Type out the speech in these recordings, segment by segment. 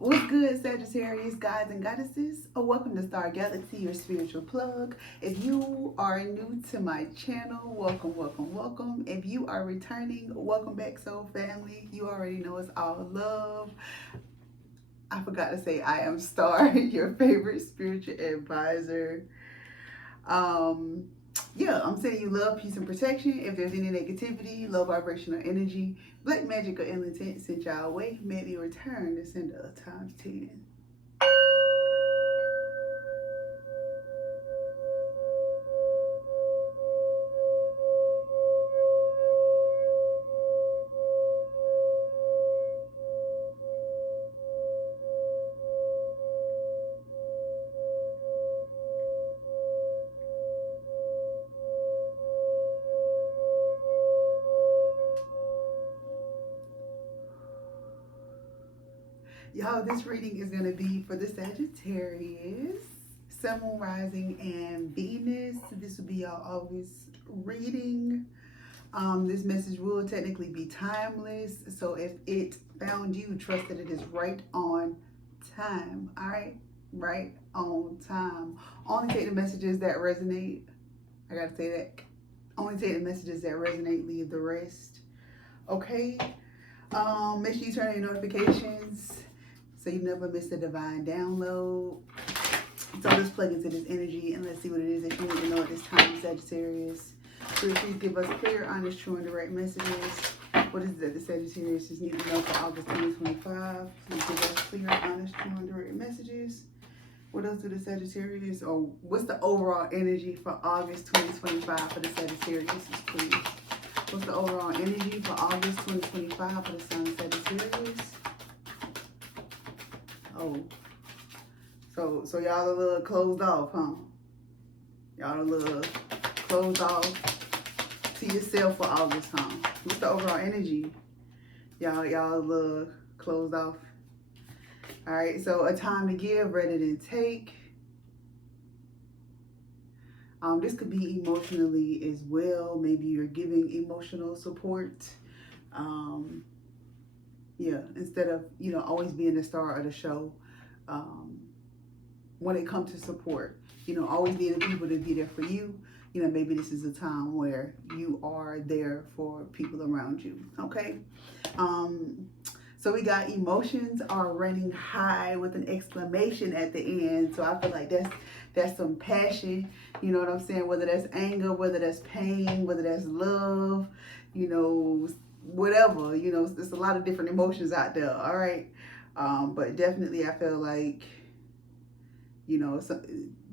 What's good, Sagittarius, gods and goddesses? Welcome to StarGalaxiii, your spiritual plug. If you are new to my channel, welcome, welcome, welcome. If you are returning, welcome back, soul family. You already know it's all love. I forgot to say I am Star, your favorite spiritual advisor. Um, yeah, I'm sending you love, peace, and protection. If there's any negativity, low vibrational energy, black magic, or ill intent sent y'all away, may be returned to sender times 10. Y'all, this reading is going to be for the Sagittarius, Sun, Moon, Rising, and Venus. This will be y'all August reading. This message will technically be timeless. So if it found you, trust that it is right on time. All right? Right on time. Only take the messages that resonate. I got to say that. Only take the messages that resonate, leave the rest. Okay? Make sure you turn on your notifications so you never miss a divine download. So let's plug into this energy and let's see what it is that you need to know at this time, Sagittarius. Please give us clear, honest, true, and direct messages. What is it that the Sagittarius need to know for August 2025? Please give us clear, honest, true, and direct messages. What else do the Sagittarius, or what's the overall energy for August 2025 for the Sagittarius, please? What's the overall energy for August 2025 for the sign of Sagittarius? Oh, so y'all a little closed off, huh? Y'all a little closed off to yourself for August, huh? What's the overall energy? Y'all a little closed off. All right, so a time to give rather than take. This could be emotionally as well. Maybe you're giving emotional support. Yeah, instead of, always being the star of the show. When it comes to support, always being the people to be there for you. Maybe this is a time where you are there for people around you. Okay. So we got emotions are running high with an exclamation at the end. So I feel like that's some passion. You know what I'm saying? Whether that's anger, whether that's pain, whether that's love, whatever. There's a lot of different emotions out there. All right. But definitely I feel like,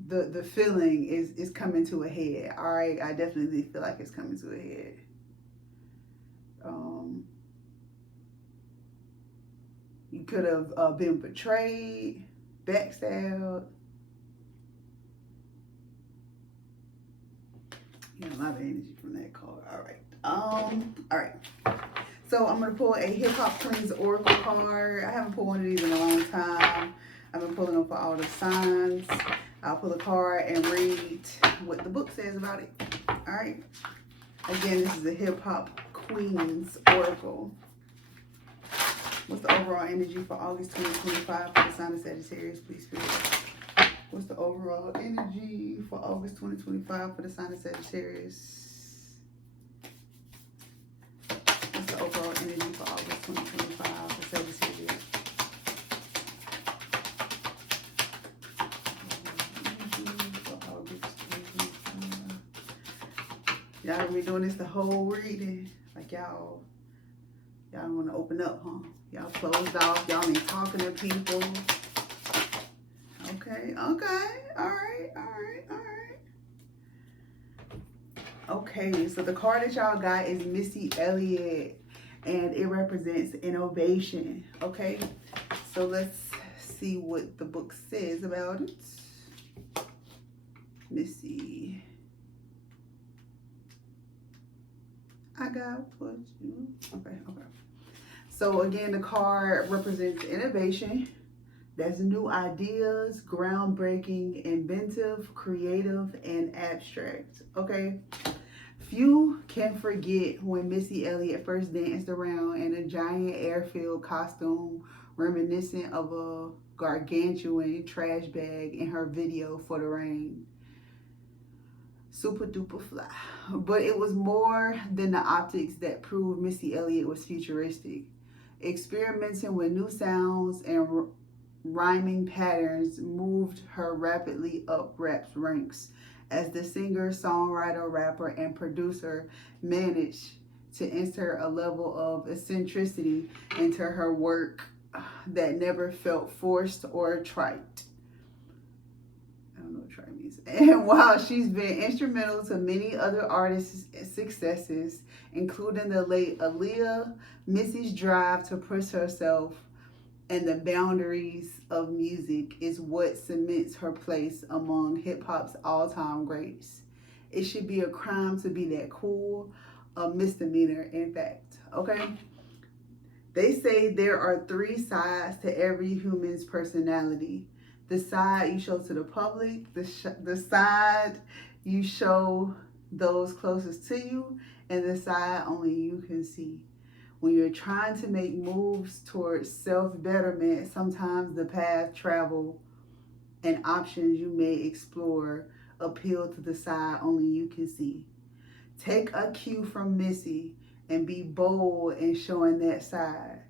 the feeling is coming to a head. All right. I definitely feel like it's coming to a head. You could have been betrayed, backstabbed. A lot of energy from that card. All right. All right. So I'm gonna pull a Hip Hop Queen's Oracle card. I haven't pulled one of these in a long time. I've been pulling them for all the signs. I'll pull a card and read what the book says about it. All right. Again, this is the Hip Hop Queen's Oracle. What's the overall energy for August 2025 for the sign of Sagittarius, please, Spirit? What's the overall energy for August 2025 for the sign of Sagittarius? What's the overall energy for August 2025 for Sagittarius? Y'all gonna be doing this the whole reading. Like y'all don't want to open up, huh? Y'all closed off. Y'all ain't talking to people. Okay. All right. Okay, so the card that y'all got is Missy Elliott, and it represents innovation. Okay, so let's see what the book says about it. Missy. I got what you. Okay. So again, the card represents innovation. That's new ideas, groundbreaking, inventive, creative, and abstract. Okay. Few can forget when Missy Elliott first danced around in a giant airfield costume reminiscent of a gargantuan trash bag in her video for the rain. Super duper fly. But it was more than the optics that proved Missy Elliott was futuristic. Experimenting with new sounds and rhyming patterns moved her rapidly up rap's ranks as the singer, songwriter, rapper, and producer managed to insert a level of eccentricity into her work that never felt forced or trite. I don't know what trite means. And while she's been instrumental to many other artists' successes, including the late Aaliyah, Missy's drive to push herself and the boundaries of music is what cements her place among hip-hop's all-time greats. It should be a crime to be that cool, a misdemeanor, in fact. Okay? They say there are 3 sides to every human's personality. The side you show to the public, the side you show those closest to you, and the side only you can see. When you're trying to make moves towards self-betterment, sometimes the path travel and options you may explore appeal to the side only you can see. Take a cue from Missy and be bold in showing that side.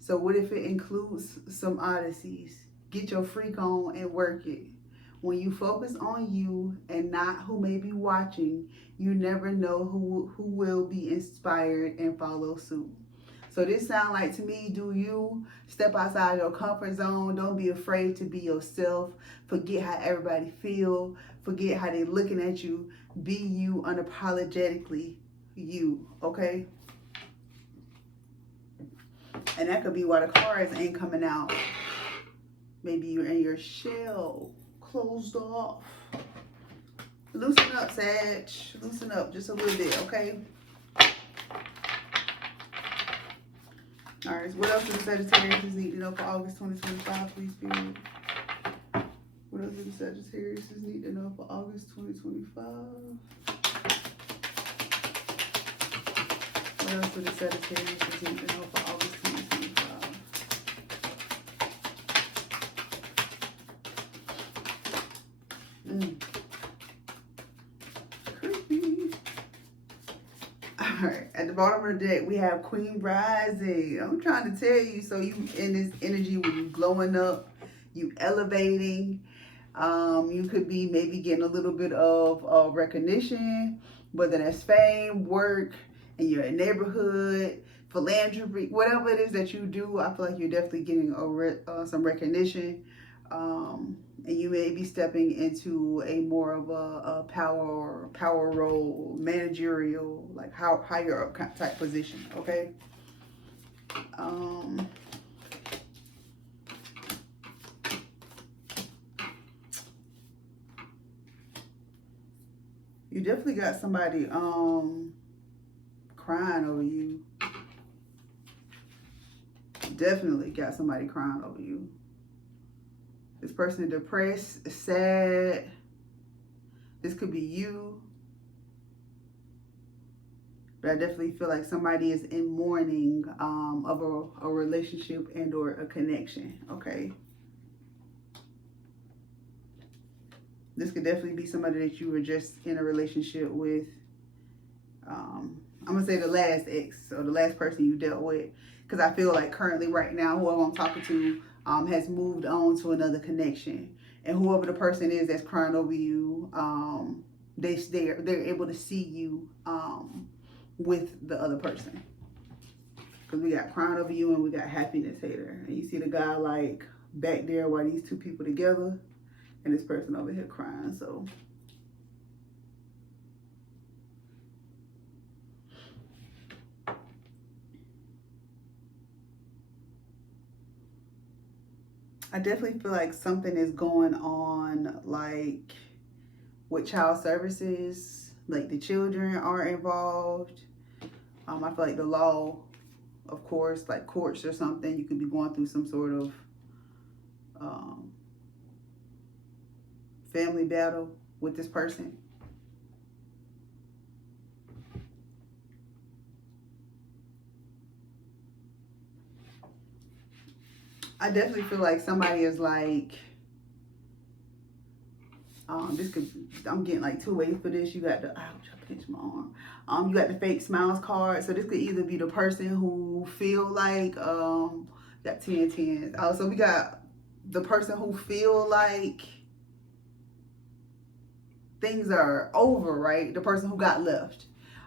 So what if it includes some odysseys? Get your freak on and work it. When you focus on you and not who may be watching, you never know who will be inspired and follow suit. So this sound like to me, do you step outside your comfort zone? Don't be afraid to be yourself. Forget how everybody feel. Forget how they looking at you. Be you unapologetically you, okay? And that could be why the cards ain't coming out. Maybe you're in your shell, closed off. Loosen up, Sag. Loosen up just a little bit, okay? All right, so what else do the Sagittarius need to know for August 2025, please, Spirit? What else do the Sagittarius need to know for August 2025? What else do the Sagittarius need to know for August 2025? Creepy. All right, at the bottom of the deck, we have Queen Rising. I'm trying to tell you, so you in this energy where you glowing up, you elevating. You could be maybe getting a little bit of recognition, whether that's fame, work, in your neighborhood, philanthropy, whatever it is that you do. I feel like you're definitely getting some recognition. And you may be stepping into a more of a power role, managerial, like higher up type position, okay? You definitely got somebody crying over you. Definitely got somebody crying over you. This person is depressed, sad. This could be you. But I definitely feel like somebody is in mourning of a relationship and or a connection, okay? This could definitely be somebody that you were just in a relationship with. I'm going to say the last ex, or the last person you dealt with. Because I feel like currently right now, whoever I'm talking to has moved on to another connection. And whoever the person is that's crying over you, they're able to see you with the other person. Because we got crying over you and we got happiness hater. And you see the guy like back there while these two people together. And this person over here crying, so. I definitely feel like something is going on, like, with child services. Like, the children are involved. I feel like the law, of course, like courts or something. You could be going through some sort of family battle with this person. I definitely feel like somebody is like, this could, I'm getting like two ways for this. You got the, ouch, I pinched my arm. You got the fake smiles card. So this could either be the person who feel like, got 10 10s. So we got the person who feel like things are over, right? The person who got left.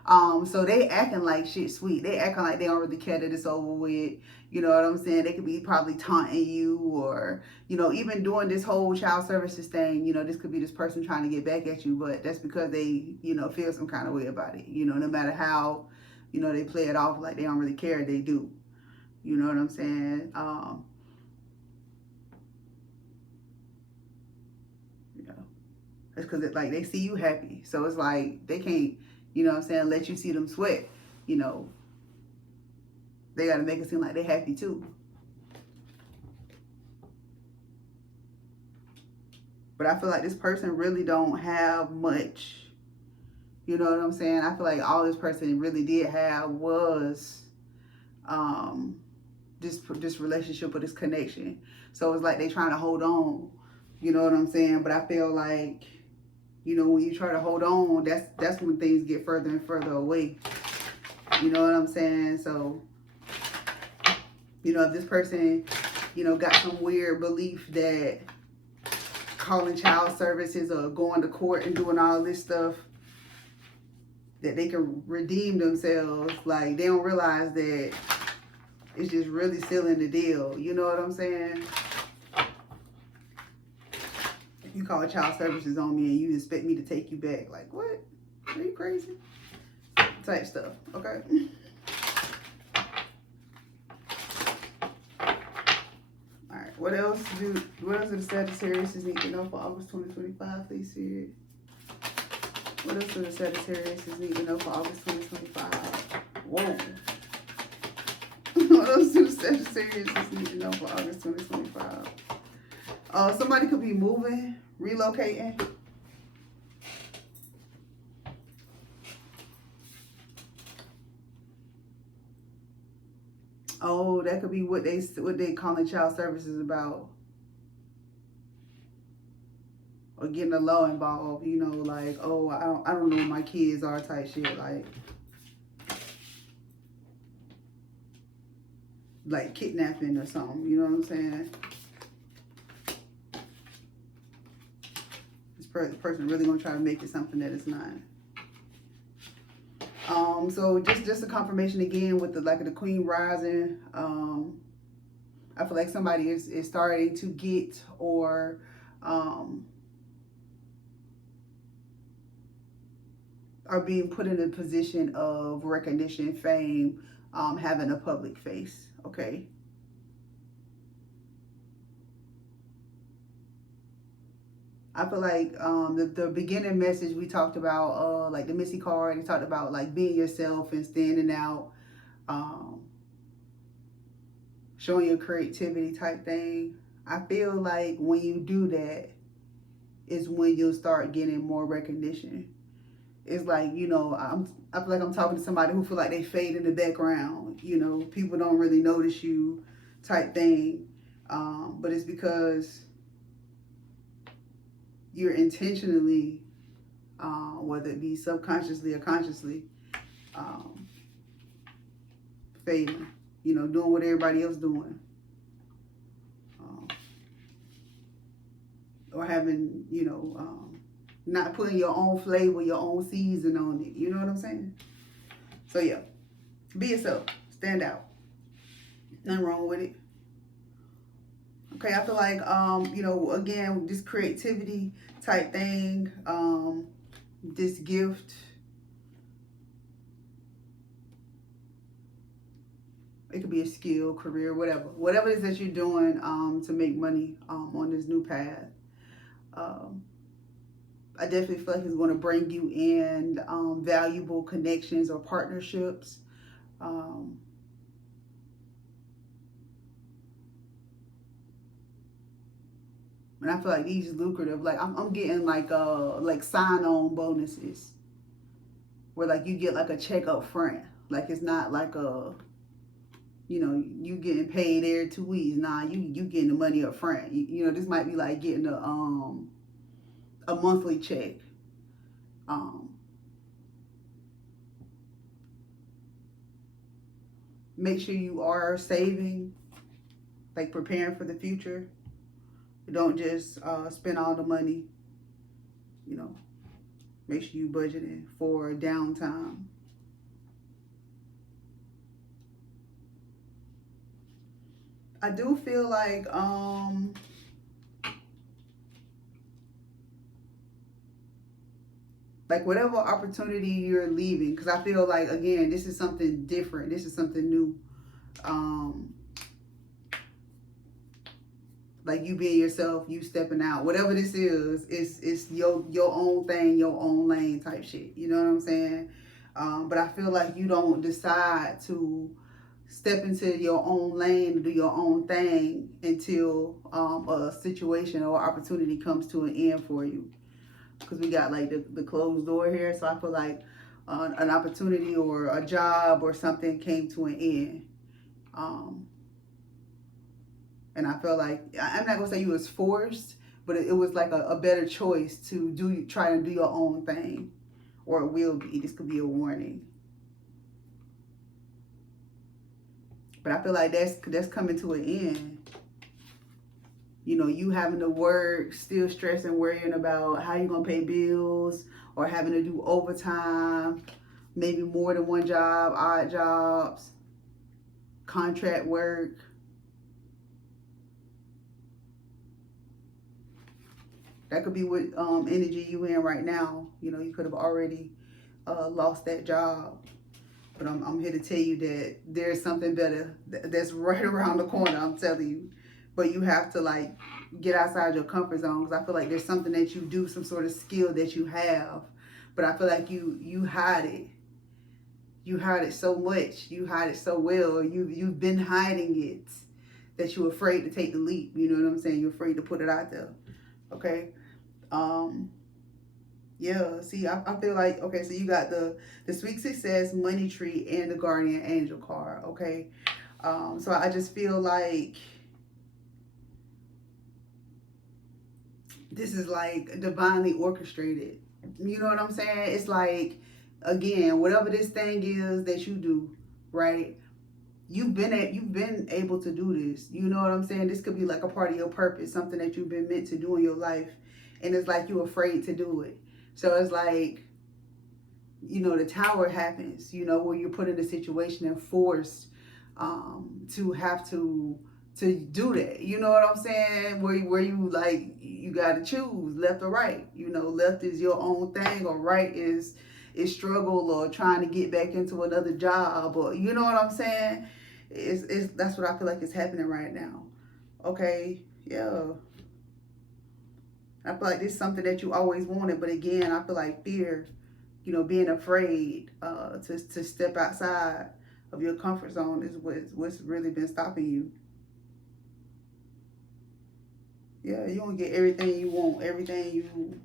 So they acting like shit sweet. They acting like they don't really care that it's over with. You know what I'm saying? They could be probably taunting you, or, you know, even doing this whole child services thing. You know, this could be this person trying to get back at you, but that's because they, you know, feel some kind of way about it. You know, no matter how, you know, they play it off like they don't really care, they do. You know what I'm saying? You know, it's because it, like, they see you happy. So it's like they can't, you know what I'm saying, let you see them sweat. You know, they got to make it seem like they're happy too. But I feel like this person really don't have much. You know what I'm saying? I feel like all this person really did have was this relationship or this connection. So it's like they trying to hold on. You know what I'm saying? But I feel like, you know, when you try to hold on, that's when things get further and further away. You know what I'm saying? So, you know, if this person, you know, got some weird belief that calling child services or going to court and doing all this stuff, that they can redeem themselves, like, they don't realize that it's just really sealing the deal. You know what I'm saying? If you call child services on me and you expect me to take you back, like, what? Are you crazy? Type stuff, okay? Alright, what else do the Sagittarius need to know for August 2025? Please see it. What else do the Sagittarius need to know for August 2025? Whoa. What else do the Sagittarius need to know for August 2025? Somebody could be moving, relocating. Oh, that could be what they calling child services about. Or getting the law involved, you know, like, oh, I don't know who my kids are type shit, like kidnapping or something, you know what I'm saying? This person really gonna try to make it something that it's not. So just a confirmation again with the Queen rising. I feel like somebody is starting to get or are being put in a position of recognition, fame, having a public face, okay? I feel like the beginning message we talked about, like the Missy card, we talked about like being yourself and standing out, showing your creativity type thing. I feel like when you do that is when you'll start getting more recognition. It's like, you know, I feel like I'm talking to somebody who feel like they fade in the background. You know, people don't really notice you type thing. But it's because you're intentionally, whether it be subconsciously or consciously, fading. You know, doing what everybody else doing. Or having, you know, not putting your own flavor, your own season on it. You know what I'm saying? So yeah, be yourself. Stand out. Nothing wrong with it. Okay, I feel like, you know, again, this creativity type thing, this gift, it could be a skill, career, whatever it is that you're doing to make money on this new path. I definitely feel like it's going to bring you in valuable connections or partnerships. And I feel like these lucrative, like I'm getting like sign-on bonuses where like you get like a check up front. Like it's not like a you know, you getting paid every 2 weeks. Nah, you getting the money up front. You know, this might be like getting a monthly check. Make sure you are saving, like preparing for the future. Don't just spend all the money. You know, make sure you budgeting for downtime. I do feel like whatever opportunity you're leaving, because I feel like, again, this is something different. This is something new. Like you being yourself, you stepping out, whatever this is, it's your own thing, your own lane type shit. You know what I'm saying? But I feel like you don't decide to step into your own lane and do your own thing until a situation or opportunity comes to an end for you. Because we got like the closed door here, so I feel like an opportunity or a job or something came to an end. And I feel like, I'm not gonna say you was forced, but it was like a better choice to try and do your own thing, or it will be. This could be a warning. But I feel like that's coming to an end. You know, you having to work, still stressing, worrying about how you're gonna pay bills, or having to do overtime, maybe more than one job, odd jobs, contract work. That could be what energy you in right now. You know, you could have already lost that job. But I'm here to tell you that there's something better that's right around the corner, I'm telling you. But you have to, like, get outside your comfort zone, because I feel like there's something that you do, some sort of skill that you have. But I feel like you hide it. You hide it so much. You hide it so well. You've been hiding it that you're afraid to take the leap. You know what I'm saying? You're afraid to put it out there. Okay. Yeah, see, I feel like, okay, so you got the sweet success, money tree, and the guardian angel card. Okay. So I just feel like this is like divinely orchestrated. You know what I'm saying? It's like, again, whatever this thing is that you do, right? You've been able to do this. You know what I'm saying? This could be like a part of your purpose, something that you've been meant to do in your life, and it's like you're afraid to do it. So it's like, you know, the tower happens, you know, where you're put in a situation and forced to have to do that. You know what I'm saying? Where you like, you got to choose left or right. You know, left is your own thing, or right is struggle or trying to get back into another job, or, you know what I'm saying? It's that's what I feel like is happening right now. Okay, yeah. I feel like this is something that you always wanted, but again, I feel like fear, you know, being afraid to step outside of your comfort zone is what's really been stopping you. Yeah, you don't get everything you want, everything you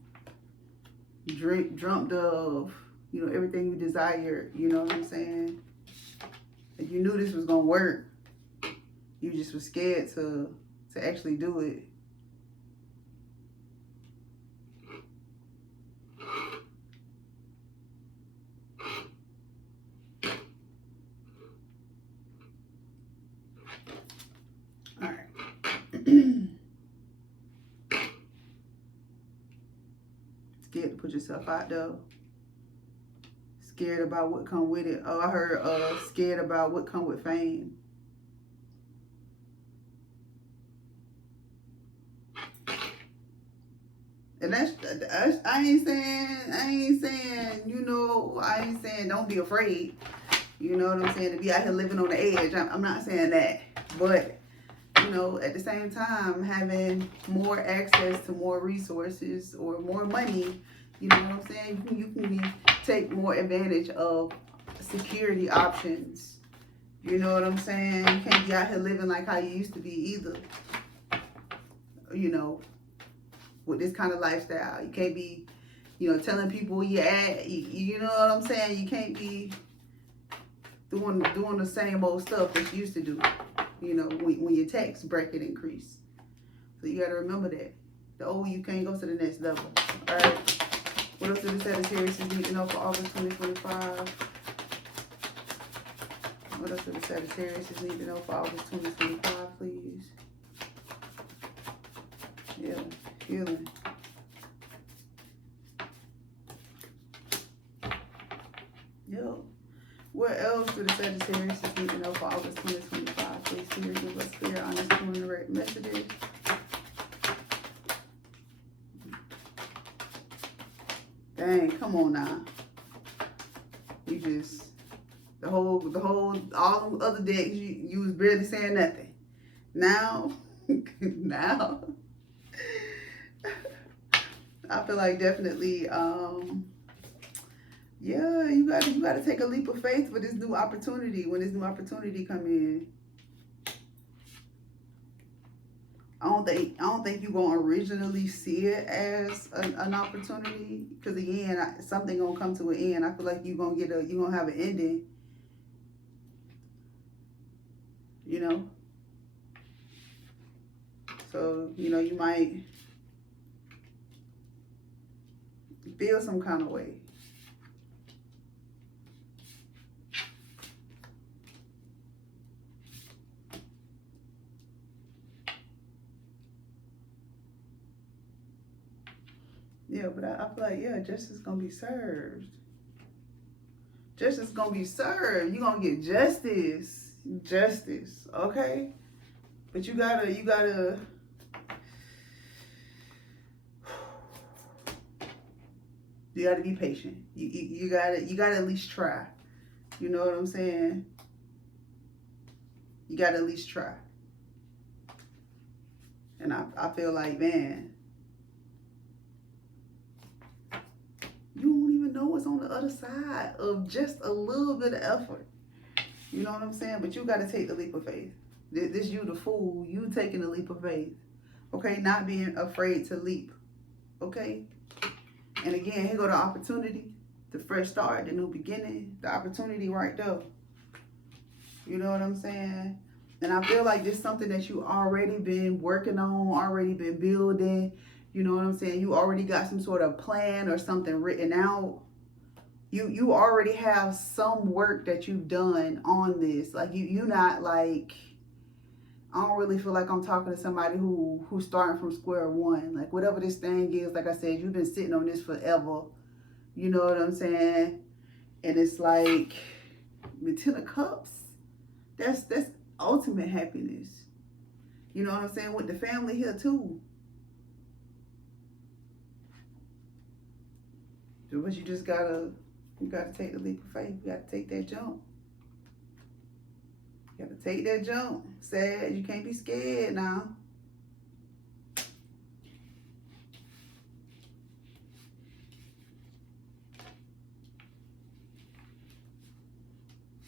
dreamt of, you know, everything you desire. You know what I'm saying? If you knew this was gonna work, you just was scared to actually do it. All right. Scared to put yourself out there. Scared about what come with it. Oh, I heard scared about what come with fame. And that's I ain't saying, you know, I ain't saying don't be afraid. You know what I'm saying? To be out here living on the edge. I'm not saying that. But, you know, at the same time, having more access to more resources or more money, you know what I'm saying? You can take more advantage of security options. You know what I'm saying? You can't be out here living like how you used to be either. You know, with this kind of lifestyle. You can't be, you know, telling people where you're at. You know what I'm saying? You can't be doing the same old stuff that you used to do. You know, when your tax bracket increase. So you gotta remember that. The older you can't go to the next level. All right. What else do the Sagittarius need to know for August 2025? What else do the Sagittarius need to know for August 2025, please? Yeah, healing. Yo. What else do the Sagittarius need to know for August 2025? Please, clear, give us clear, honest, and direct messages. Dang, come on now. You just, all the other decks, you was barely saying nothing. Now, I feel like definitely, yeah, you gotta take a leap of faith for this new opportunity. When this new opportunity come in, I don't think you're gonna originally see it as an opportunity, because again, something gonna come to an end. I feel like you're gonna have an ending. You know, so you know you might feel some kind of way. Yeah, but I feel like, yeah, justice gonna be served. Justice gonna be served. You're gonna get justice. Justice, okay? But you gotta be patient. You gotta at least try. You know what I'm saying? You gotta at least try. And I feel like, man, you don't even know what's on the other side of just a little bit of effort. You know what I'm saying? But you got to take the leap of faith. This you the fool. You taking the leap of faith. Okay? Not being afraid to leap. Okay? And again, here go the opportunity. The fresh start, the new beginning. The opportunity right there. You know what I'm saying? And I feel like this is something that you already been working on, already been building. You know what I'm saying? You already got some sort of plan or something written out. You already have some work that you've done on this. Like you not like, I don't really feel like I'm talking to somebody who's starting from square one. Like whatever this thing is, like I said, you've been sitting on this forever. You know what I'm saying? And it's like the 10 of Cups. That's ultimate happiness. You know what I'm saying? With the family here too. But you just gotta take the leap of faith. You gotta take that jump. You gotta take that jump. Sad, you can't be scared now.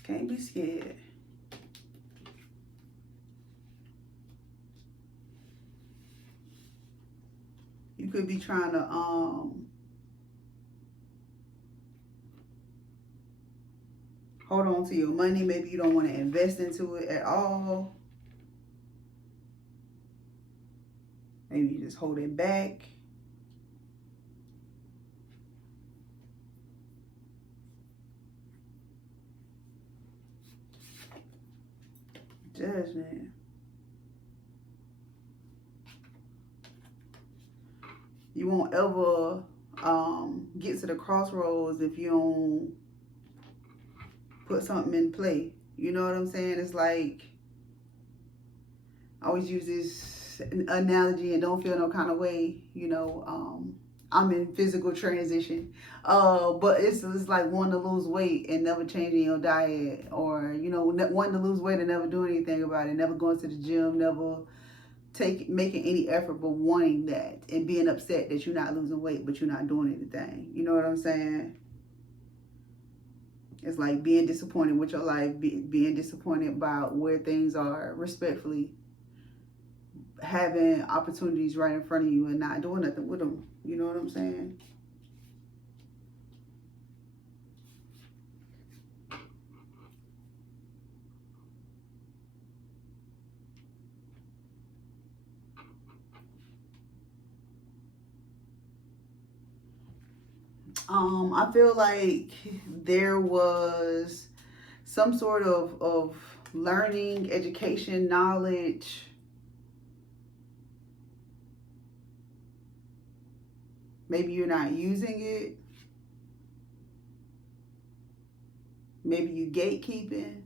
Can't be scared. You could be trying to hold on to your money. Maybe you don't want to invest into it at all. Maybe you just hold it back. Judgment. You won't ever get to the crossroads if you don't put something in play. You know what I'm saying? It's like, I always use this analogy, and don't feel no kind of way. You know, I'm in physical transition, but it's like wanting to lose weight and never changing your diet, or you know, wanting to lose weight and never doing anything about it, never going to the gym, never making any effort, but wanting that and being upset that you're not losing weight, but you're not doing anything. You know what I'm saying? It's like being disappointed with your life, being disappointed by where things are, respectfully. Having opportunities right in front of you and not doing nothing with them. You know what I'm saying? I feel like there was some sort of learning, education, knowledge. Maybe you're not using it. Maybe you gatekeeping.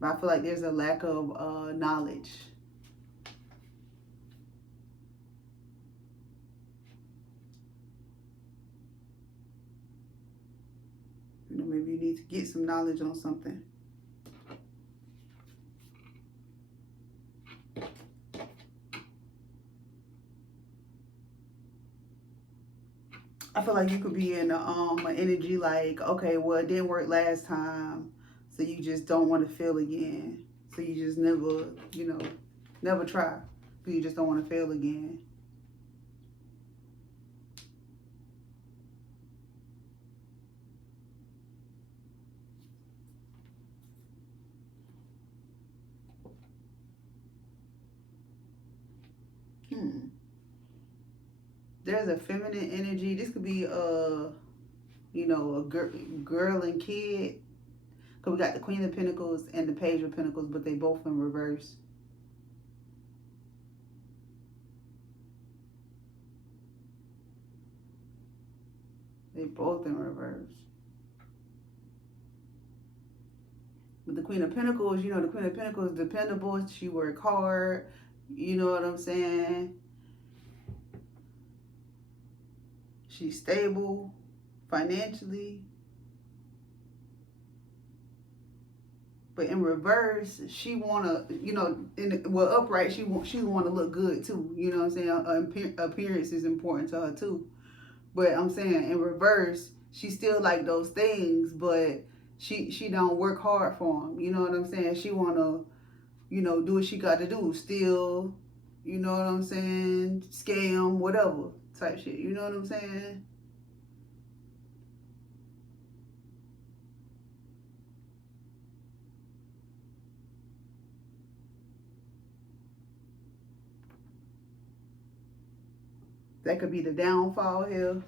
But I feel like there's a lack of knowledge. You know, maybe you need to get some knowledge on something. I feel like you could be in an energy like, okay, well, it didn't work last time, so you just don't want to fail again. So you just never, you know, never try. But you just don't want to fail again. There's a feminine energy. This could be you know, a girl and kid. Cause we got the Queen of Pentacles and the Page of Pentacles, but they both in reverse. They both in reverse. With the Queen of Pentacles, you know, the Queen of Pentacles is dependable. She work hard. You know what I'm saying? She's stable financially. But in reverse, she wanna, you know, upright, she wanna look good too. You know what I'm saying? Appearance is important to her too. But I'm saying in reverse, she still like those things, but she don't work hard for them. You know what I'm saying? She wanna, you know, do what she got to do. Still, you know what I'm saying? Scam, whatever type shit. You know what I'm saying? That could be the downfall here.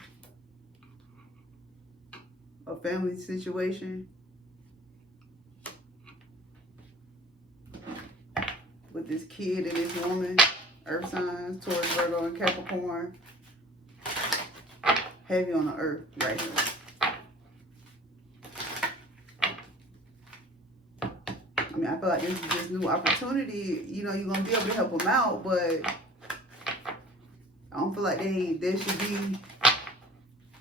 A family situation. With this kid and this woman. Earth signs, Taurus, Virgo, and Capricorn. Heavy on the earth right here. I mean, I feel like this is this new opportunity. You know, you're going to be able to help them out, but I don't feel like there should be.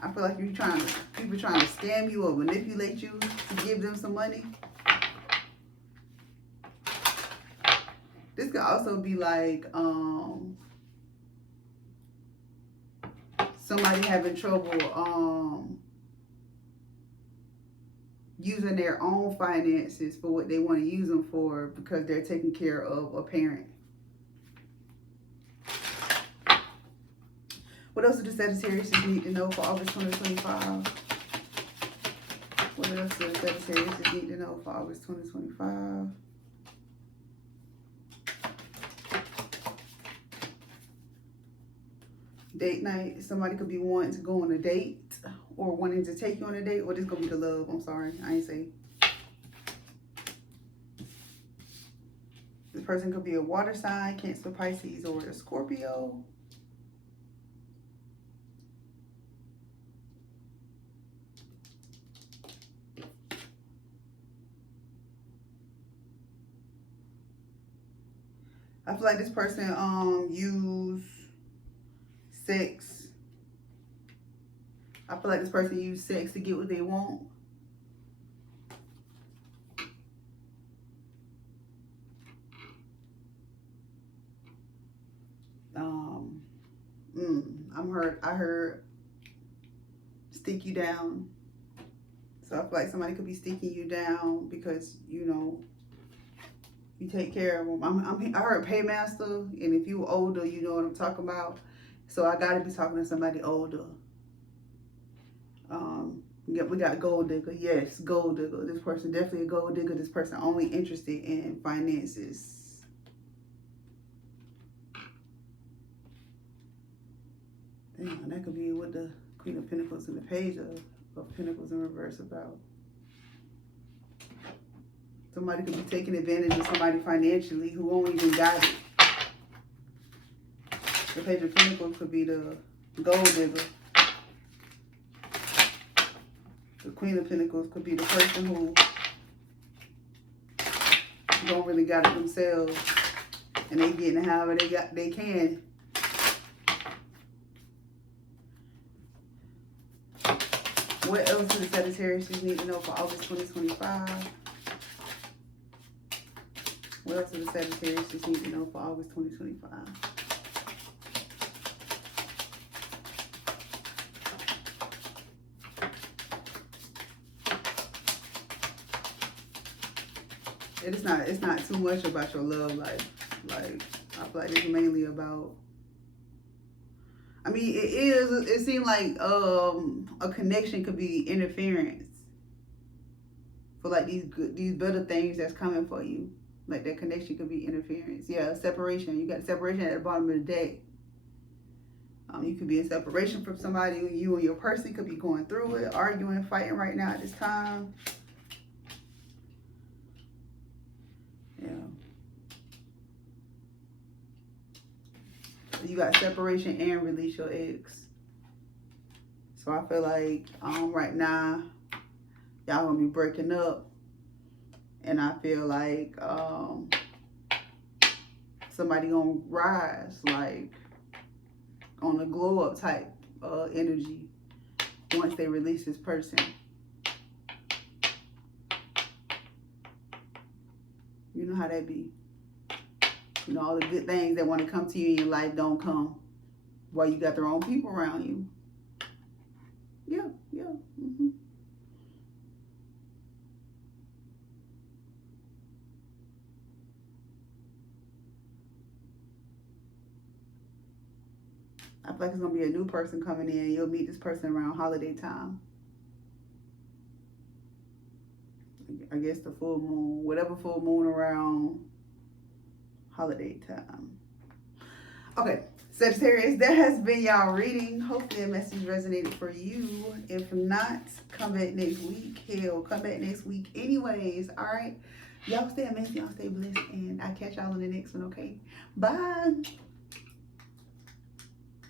I feel like people trying to scam you or manipulate you to give them some money. This could also be like somebody having trouble using their own finances for what they want to use them for because they're taking care of a parent. What else do the Sagittarius need to know for August 2025? What else do the Sagittarius need to know for August 2025? Date night. Somebody could be wanting to go on a date or wanting to take you on a date. Or this gonna be the love. I'm sorry. I ain't say. This person could be a water sign, Cancer, Pisces, or a Scorpio. I feel like this person use sex. I feel like this person use sex to get what they want. I heard stick you down. So I feel like somebody could be sticking you down because, you know, you take care of them. I heard paymaster, and if you older, you know what I'm talking about. So I got to be talking to somebody older. Yep, we got gold digger. Yes, gold digger. This person definitely a gold digger. This person only interested in finances. Damn, that could be what the Queen of Pentacles and the Page of Pentacles in reverse about. Somebody could be taking advantage of somebody financially who won't even got it. The Page of Pentacles could be the gold digger. The Queen of Pentacles could be the person who don't really got it themselves, and they getting however they can. What else do the Sagittarius need to know for August 2025? What else do the Sagittarius need to know for August 2025? It's not too much about your love life. Like, I feel like it's mainly about, I mean, it seems like a connection could be interference for like these better things that's coming for you. Like that connection could be interference. Yeah, separation. You got separation at the bottom of the deck. You could be in separation from somebody. You and your person could be going through it, arguing, fighting right now at this time. Yeah. You got separation and release your ex. So I feel like right now y'all gonna be breaking up, and I feel like somebody gonna rise, like on a glow up type energy once they release this person. You know how that be. You know, all the good things that want to come to you in your life don't come while you got the wrong people around you. Yeah, yeah. I feel like it's going to be a new person coming in. You'll meet this person around holiday time. I guess the full moon, whatever full moon around holiday time. Okay, Sagittarius, that has been y'all reading. Hopefully a message resonated for you. If not, come back next week. Hell, come back next week anyways. All right, y'all stay amazing, y'all stay blessed, and I'll catch y'all in the next one. Okay, bye.